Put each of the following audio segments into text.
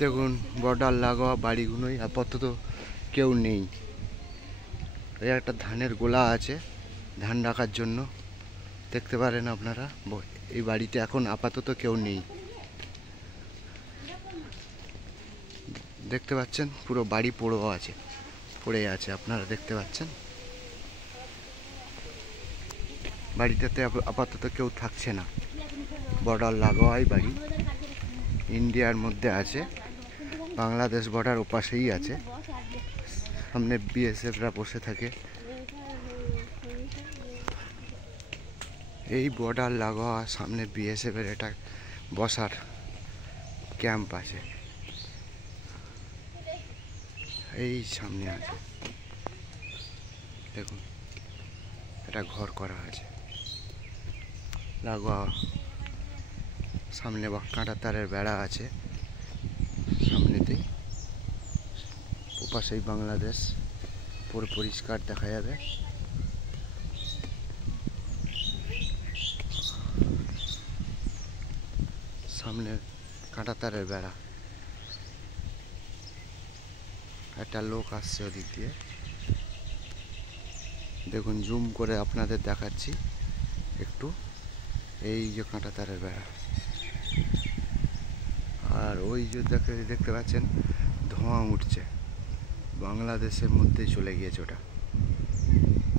দেখুন বর্ডার লাগোয়া বাড়িগুলোই আপাতত কেউ নেই। এই একটা ধানের গোলা আছে ধান রাখার জন্য, দেখতে পারেন আপনারা। এই বাড়িতে এখন আপাতত কেউ নেই, দেখতে পাচ্ছেন পুরো বাড়ি পড়ে আছে আপনারা দেখতে পাচ্ছেন। বাড়িটাতে আপাতত কেউ থাকছে না, বর্ডার লাগোয়াই বাড়ি, ইন্ডিয়ার মধ্যে আছে, বাংলাদেশ বর্ডার ওপাশেই আছে। সামনে বিএসএফরা বসে থাকে। এই বর্ডার লাগোয়া সামনে বিএসএফের এটা বসার ক্যাম্প আছে, এই সামনে আছে দেখুন, এটা ঘর করা আছে লাগোয়া। সামনে কাঁটা তারের বেড়া আছে সামনেতেই, ওপাশেই বাংলাদেশ পুরো পরিষ্কার দেখা যাবে। সামনে কাঁটা তারের বেড়া, একটা লোক আসছে ওদিক দিয়ে, দেখুন জুম করে আপনাদের দেখাচ্ছি একটু। এই যে কাঁটা তারের বেড়া, আর ওই যে দেখতে পাচ্ছেন ধোঁয়া উঠছে, বাংলাদেশের মধ্যেই চলে গিয়েছে ওটা,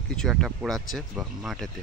কিছু একটা পোড়াচ্ছে মাঠেতে।